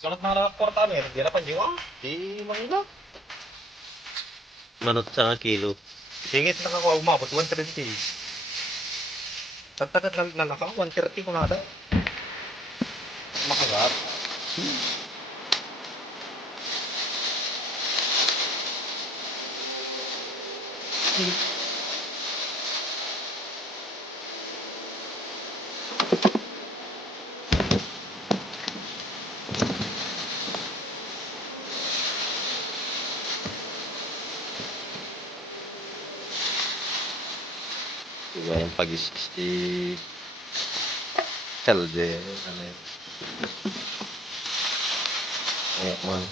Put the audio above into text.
Salat na nakakwarta ano yan, hindi na panjiwa. Di mangina. Manot sa kilo. Singit na ako umabot, 130. Tagtagat na naka, 130 ko nada. Makagat. Diba yung pag-stick. Kalde. Ano yun? Ayan man.